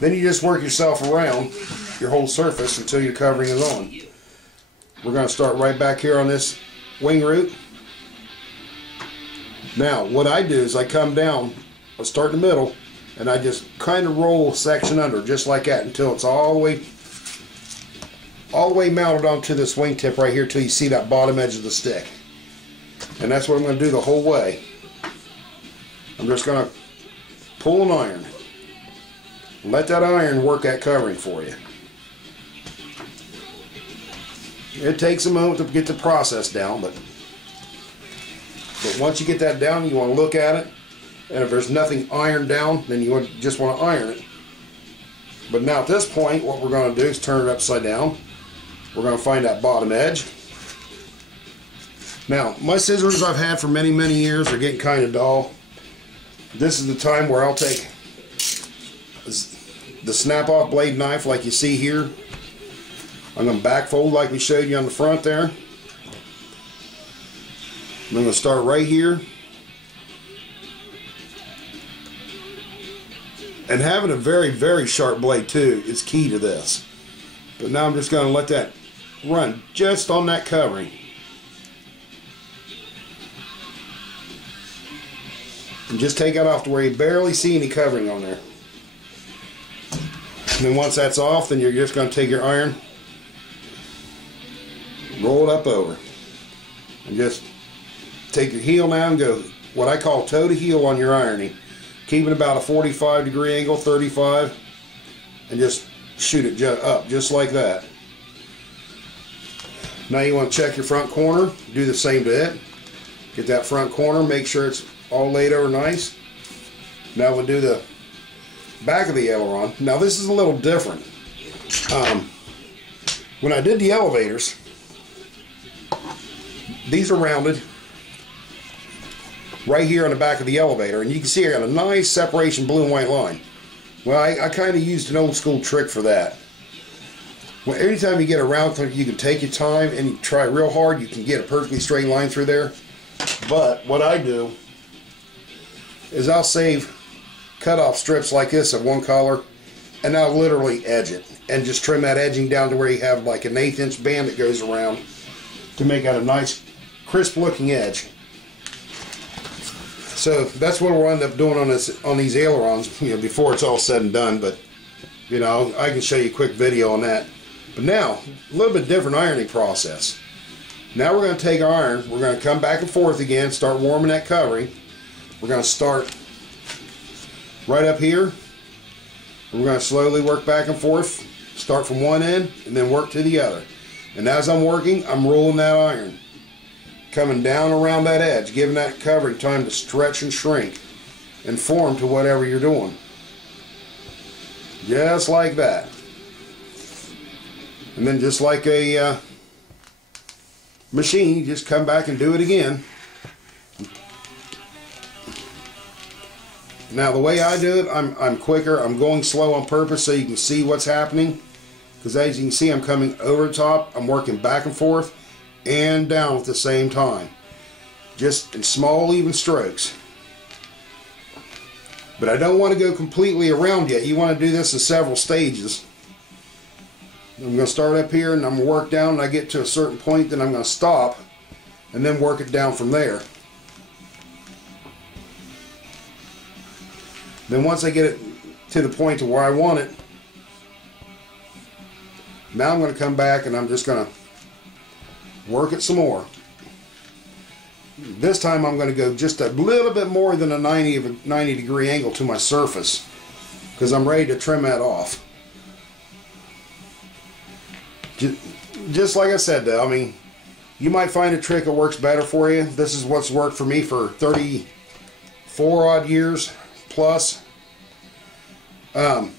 Then you just work yourself around your whole surface until your covering is on. We're going to start right back here on this wing root. Now, what I do is I come down, I start in the middle, and I just kind of roll a section under, just like that, until it's all the way mounted onto this wingtip right here till you see that bottom edge of the stick. And that's what I'm going to do the whole way. I'm just going to pull an iron. Let that iron work that covering for you. It takes a moment to get the process down, but once you get that down, you want to look at it, and if there's nothing ironed down, then you just want to iron it. But now at this point, what we're going to do is turn it upside down. We're going to find that bottom edge. Now, my scissors I've had for many, many years are getting kind of dull. This is the time where I'll take the snap-off blade knife like you see here. I'm going to back fold like we showed you on the front there. I'm going to start right here. And having a very, very sharp blade too is key to this. But now I'm just going to let that run just on that covering. And just take it off to where you barely see any covering on there. And then once that's off, then you're just going to take your iron, roll it up over, and just take your heel now and go what I call toe to heel on your ironing. Keep it about a 45-degree angle, 35, and just shoot it up just like that. Now you want to check your front corner, do the same to it. Get that front corner, make sure it's all laid over nice. Now we'll do the back of the aileron. Now this is a little different. When I did the elevators, these are rounded right here on the back of the elevator, and you can see I got a nice separation blue and white line. Well, I kind of used an old school trick for that. Well, anytime you get a round, you can take your time and you try real hard, you can get a perfectly straight line through there. But what I do is I'll save cut-off strips like this of one color, and I'll literally edge it and just trim that edging down to where you have like an 1/8 inch band that goes around to make out a nice crisp looking edge. So that's what we'll end up doing on these ailerons, before it's all said and done. But I can show you a quick video on that. But now, a little bit different ironing process. Now we're going to take our iron, we're going to come back and forth again, start warming that covering. We're going to start right up here. We're going to slowly work back and forth, start from one end and then work to the other. And as I'm working, I'm rolling that iron, coming down around that edge, giving that covering time to stretch and shrink and form to whatever you're doing. Just like that. And then just like a machine, you just come back and do it again. Now the way I do it, I'm quicker. I'm going slow on purpose so you can see what's happening. Because as you can see, I'm coming over the top. I'm working back and forth and down at the same time. Just in small even strokes. But I don't want to go completely around yet. You want to do this in several stages. I'm going to start up here and I'm going to work down, and I get to a certain point, then I'm going to stop and then work it down from there. Then once I get it to the point to where I want it, now I'm going to come back and I'm just going to work it some more. This time I'm going to go just a little bit more than a 90-degree angle to my surface, because I'm ready to trim that off. Just like I said though, I mean, you might find a trick that works better for you. This is what's worked for me for 34 odd years plus. And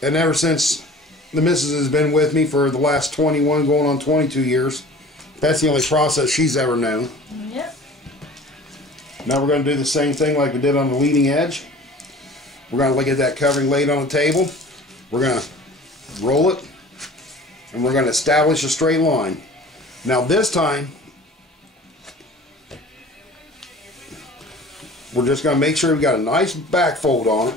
ever since the missus has been with me for the last 21 going on 22 years, that's the only process she's ever known. Yep. Now we're going to do the same thing like we did on the leading edge. We're going to look at that covering laid on the table. We're going to roll it, and we're going to establish a straight line. Now this time, we're just going to make sure we've got a nice back fold on it.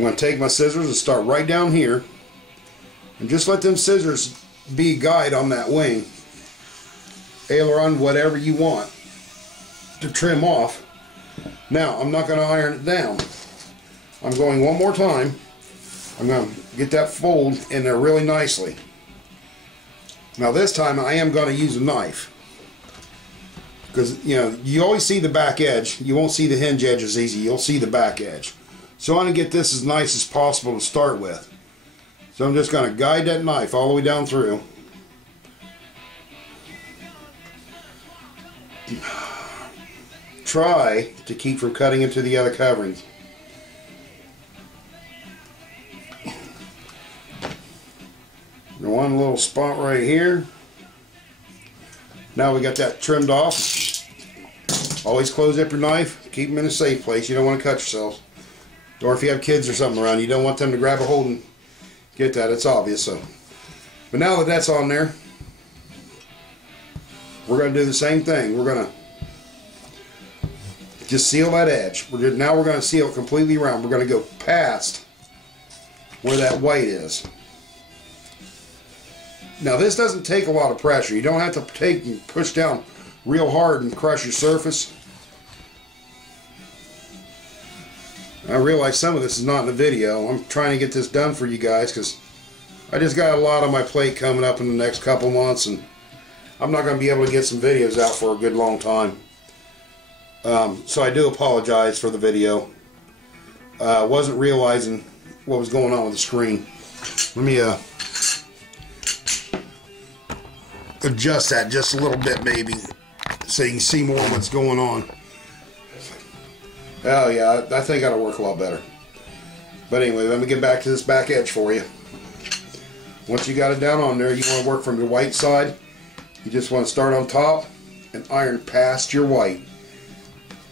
I'm going to take my scissors and start right down here and just let them scissors be a guide on that wing, aileron, whatever you want to trim off. Now I'm not going to iron it down. I'm going one more time. I'm going to get that fold in there really nicely. Now this time I am going to use a knife, because you know, you always see the back edge. You won't see the hinge edge as easy. You'll see the back edge. So I want to get this as nice as possible to start with. So I'm just going to guide that knife all the way down through. Try to keep from cutting into the other coverings. One little spot right here. Now we got that trimmed off. Always close up your knife. Keep them in a safe place. You don't want to cut yourself. Or if you have kids or something around, you don't want them to grab a hold and get that. It's obvious. So, but now that that's on there, we're going to do the same thing. We're going to just seal that edge. Now we're going to seal it completely around. We're going to go past where that white is. Now this doesn't take a lot of pressure. You don't have to take and push down real hard and crush your surface. I realize some of this is not in the video. I'm trying to get this done for you guys because I just got a lot on my plate coming up in the next couple months, and I'm not going to be able to get some videos out for a good long time. So I do apologize for the video. Wasn't realizing what was going on with the screen. Let me adjust that just a little bit, maybe, so you can see more of what's going on. Oh yeah, I think that'll work a lot better. But anyway, let me get back to this back edge for you. Once you got it down on there, you want to work from your white side. You just want to start on top and iron past your white.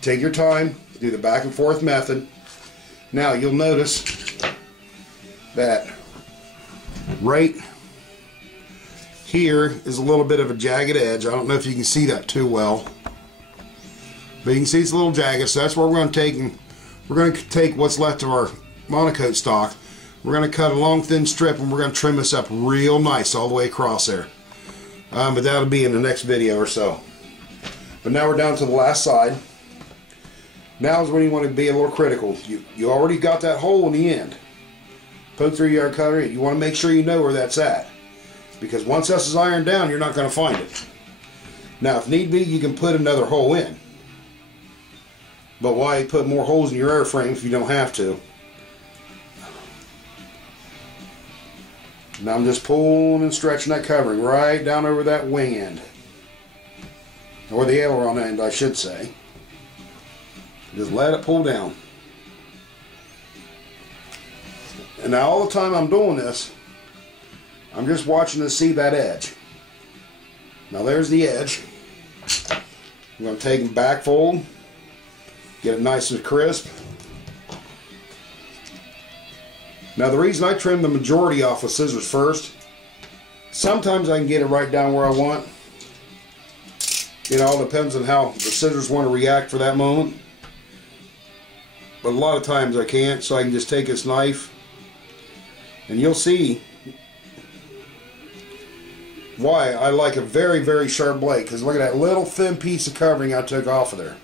Take your time, do the back and forth method. Now you'll notice that right here is a little bit of a jagged edge. I don't know if you can see that too well, but you can see it's a little jagged. So that's where we're going to take, and we're going to take what's left of our monocoat stock. We're going to cut a long thin strip, and we're going to trim this up real nice all the way across there. But that'll be in the next video or so. But now we're down to the last side. Now is when you want to be a little critical. You already got that hole in the end. Poke through your cutter. You want to make sure you know where that's at, because once this is ironed down, you're not going to find it. Now, if need be, you can put another hole in. But why put more holes in your airframe if you don't have to? Now I'm just pulling and stretching that covering right down over that wing end. Or the aileron end, I should say. Just let it pull down. And now all the time I'm doing this, I'm just watching to see that edge. Now there's the edge. I'm going to take and back fold, get it nice and crisp. Now the reason I trim the majority off with scissors first, sometimes I can get it right down where I want. It all depends on how the scissors want to react for that moment. But a lot of times I can't, so I can just take this knife, and you'll see why I like a very, very sharp blade, because look at that little thin piece of covering I took off of there.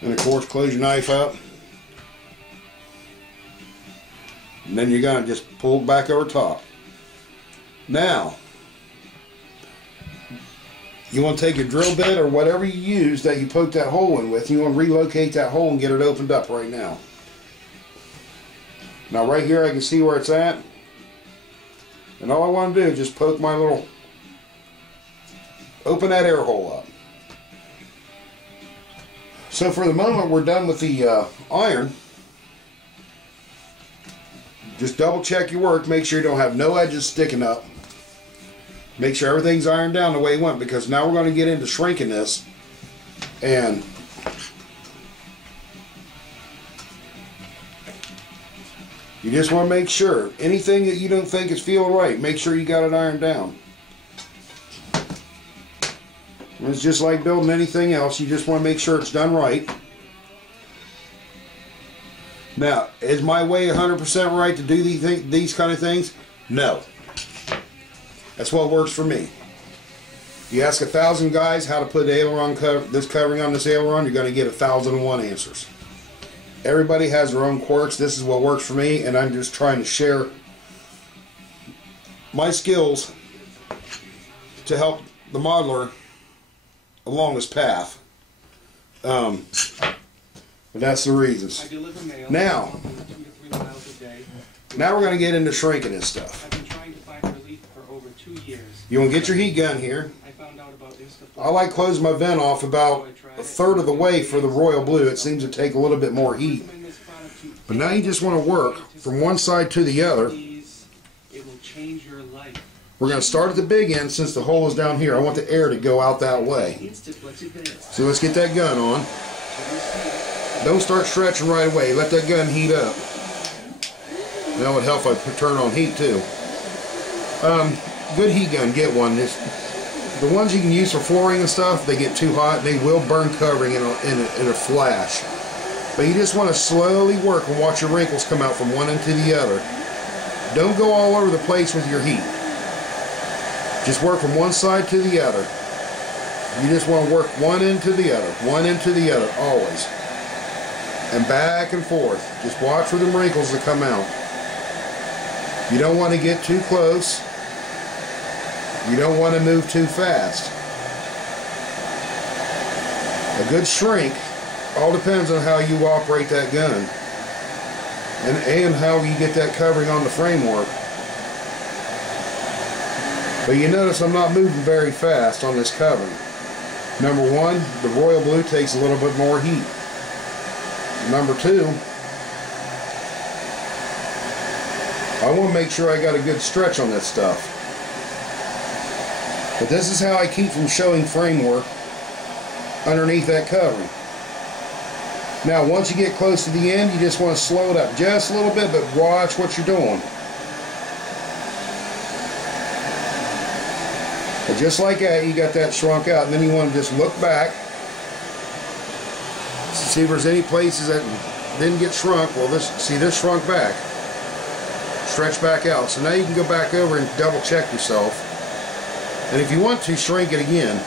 And of course, close your knife up. And then you're going to just pull back over top. Now, you want to take your drill bit or whatever you use that you poke that hole in with, you want to relocate that hole and get it opened up right now. Now right here I can see where it's at. And all I want to do is just poke my little, open that air hole up. So for the moment we're done with the iron. Just double check your work, make sure you don't have no edges sticking up. Make sure everything's ironed down the way you want, because now we're going to get into shrinking this. And you just want to make sure anything that you don't think is feeling right, make sure you got it ironed down. And it's just like building anything else, you just want to make sure it's done right. Now, is my way 100% right to do these kind of things? No. That's what works for me. You ask 1,000 guys how to put aileron this covering on this aileron, you're going to get 1,001 answers. Everybody has their own quirks. This is what works for me, and I'm just trying to share my skills to help the modeler along this path. But that's the reasons. Now we're going to get into shrinking and stuff. I've been trying to find relief for over 2 years. You want to get your heat gun here. I found out about I like closing my vent off about 1/3 of the way for the Royal Blue. It seems to take a little bit more heat. But now you just want to work from one side to the other. It will change your life. We're going to start at the big end since the hole is down here. I want the air to go out that way. So let's get that gun on. Don't start stretching right away. Let that gun heat up. That would help if I turn on heat too. Good heat gun, get one. The ones you can use for flooring and stuff, they get too hot. They will burn covering in a flash. But you just want to slowly work and watch your wrinkles come out from one end to the other. Don't go all over the place with your heat. Just work from one side to the other. You just want to work one end to the other, one end to the other, always. And back and forth. Just watch for the wrinkles that come out. You don't want to get too close. You don't want to move too fast. A good shrink all depends on how you operate that gun and how you get that covering on the framework. But you notice I'm not moving very fast on this covering. Number one, the Royal Blue takes a little bit more heat. Number two, I want to make sure I got a good stretch on this stuff. But this is how I keep from showing framework underneath that covering. Now once you get close to the end, you just want to slow it up just a little bit, but watch what you're doing. But just like that, you got that shrunk out, and then you want to just look back, see if there's any places that didn't get shrunk. Well, this shrunk back. Stretch back out. So now you can go back over and double check yourself. And if you want to, shrink it again.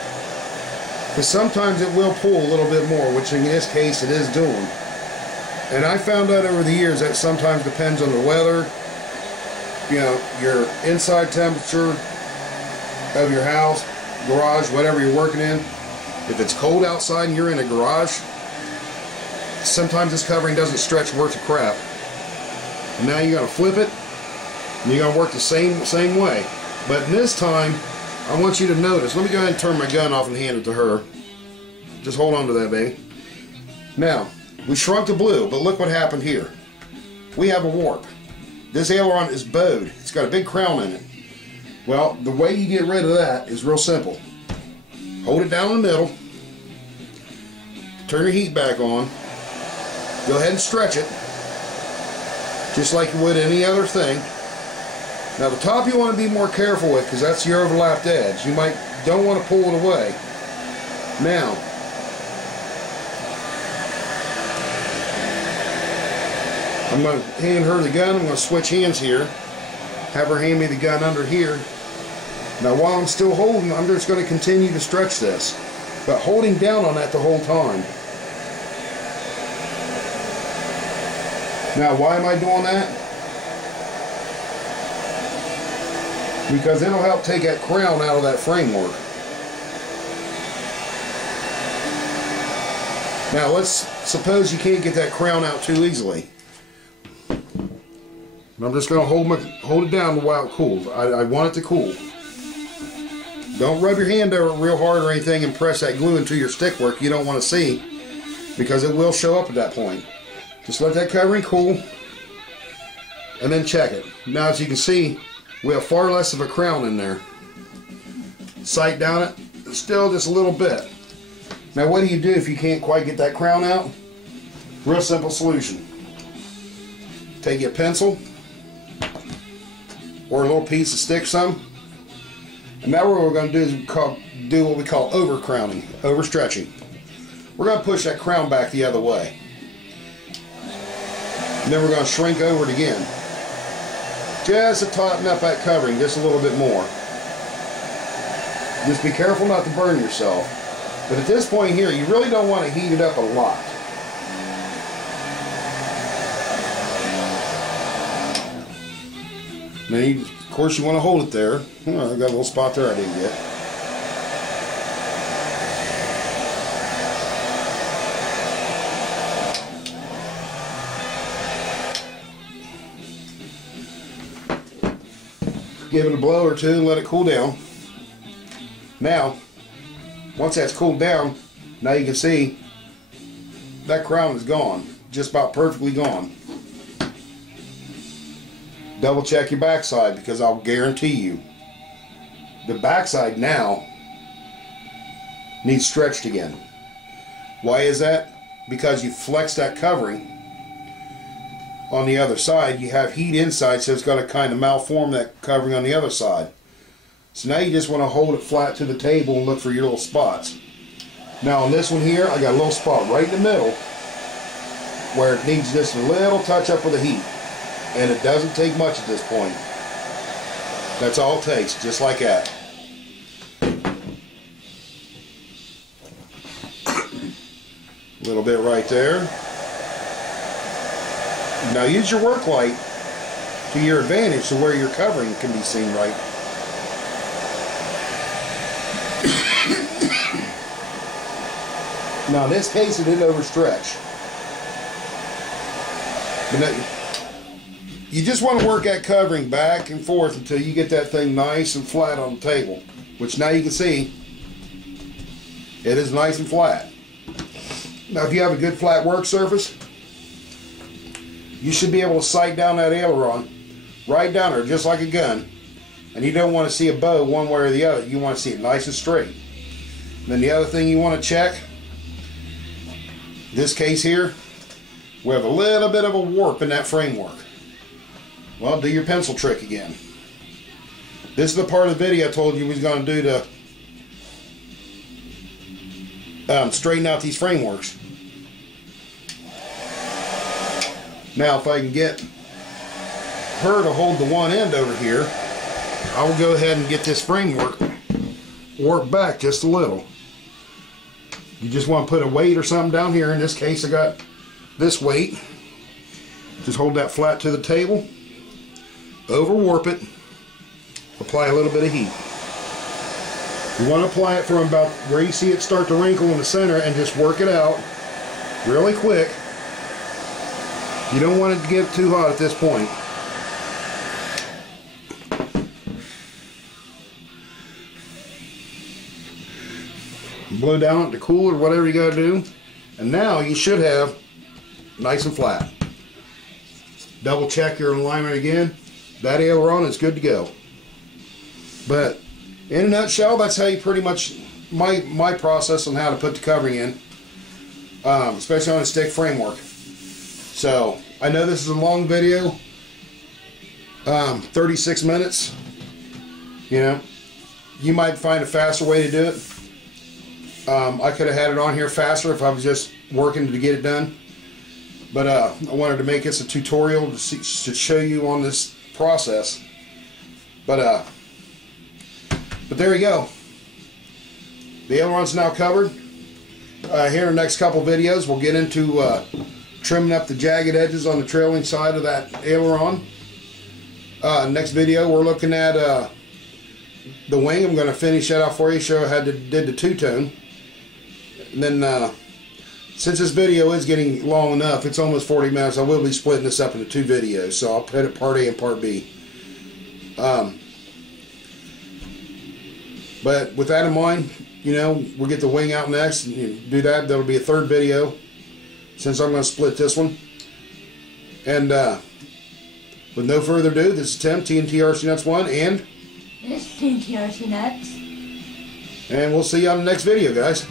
Because sometimes it will pull a little bit more, which in this case it is doing. And I found out over the years that sometimes depends on the weather, you know, your inside temperature of your house, garage, whatever you're working in. If it's cold outside and you're in a garage, sometimes this covering doesn't stretch worth of crap. And now you're going to flip it, and you're going to work the same way. But this time, I want you to notice. Let me go ahead and turn my gun off and hand it to her. Just hold on to that, baby. Now, we shrunk the blue, but look what happened here. We have a warp. This aileron is bowed. It's got a big crown in it. Well, the way you get rid of that is real simple. Hold it down in the middle. Turn your heat back on. Go ahead and stretch it. Just like you would any other thing. Now the top you want to be more careful with because that's your overlapped edge. You don't want to pull it away. Now, I'm going to hand her the gun. I'm going to switch hands here. Have her hand me the gun under here. Now while I'm still holding, I'm just going to continue to stretch this. But holding down on that the whole time. Now why am I doing that? Because it'll help take that crown out of that framework. Now let's suppose you can't get that crown out too easily. I'm just going to hold it down while it cools. I want it to cool. Don't rub your hand over it real hard or anything and press that glue into your stick work you don't want to see, because it will show up at that point. Just let that covering cool and then check it. Now as you can see, we have far less of a crown in there. Sight down it, still just a little bit. Now what do you do if you can't quite get that crown out? Real simple solution. Take your pencil or a little piece of stick some, and now what we're going to do is do what we call over crowning, over stretching. We're going to push that crown back the other way. And then we're going to shrink over it again. Just to tighten up that covering just a little bit more. Just be careful not to burn yourself. But at this point here, you really don't want to heat it up a lot. Now, of course, you want to hold it there. Oh, I got a little spot there I didn't get. Give it a blow or two and let it cool down. Now, once that's cooled down, now you can see that crown is gone. Just about perfectly gone. Double check your backside, because I'll guarantee you the backside now needs stretched again. Why is that? Because you flex that covering on the other side. You have heat inside, so it's got to kind of malform that covering on the other side. So now you just want to hold it flat to the table and look for your little spots. Now on this one here, I got a little spot right in the middle where it needs just a little touch up with the heat. And it doesn't take much at this point. That's all it takes, just like that. A little bit right there. Now use your work light to your advantage to where your covering can be seen right. Now in this case it didn't overstretch. But now, you just want to work that covering back and forth until you get that thing nice and flat on the table. Which now you can see, it is nice and flat. Now if you have a good flat work surface, you should be able to sight down that aileron right down there just like a gun. And you don't want to see a bow one way or the other. You want to see it nice and straight. And then the other thing you want to check, this case here, we have a little bit of a warp in that framework. Well, do your pencil trick again. This is the part of the video I told you we was going to do to straighten out these frameworks. Now, if I can get her to hold the one end over here, I will go ahead and get this framework warped back just a little. You just want to put a weight or something down here. In this case, I got this weight. Just hold that flat to the table. Over warp it, apply a little bit of heat. You want to apply it from about where you see it start to wrinkle in the center and just work it out really quick. You don't want it to get too hot at this point. Blow down to cool or whatever you got to do. And now you should have nice and flat. Double check your alignment again. That aileron is good to go. But in a nutshell, that's how you pretty much my process on how to put the covering in, especially on a stick framework. So I know this is a long video, 36 minutes. You know, you might find a faster way to do it. I could have had it on here faster if I was just working to get it done. But I wanted to make this a tutorial to show you on this process. But there you go. The aileron's now covered. Here in the next couple videos we'll get into trimming up the jagged edges on the trailing side of that aileron. Next video we're looking at the wing. I'm going to finish that out for you, show how I did the two-tone. And then since this video is getting long enough, it's almost 40 minutes, I will be splitting this up into two videos. So I'll put it part A and part B. But with that in mind, you know, we'll get the wing out next and do that. That'll be a third video since I'm going to split this one. And with no further ado, this is Tim, TNT RC Nuts 1, and this is TNT RC Nuts. And we'll see you on the next video, guys.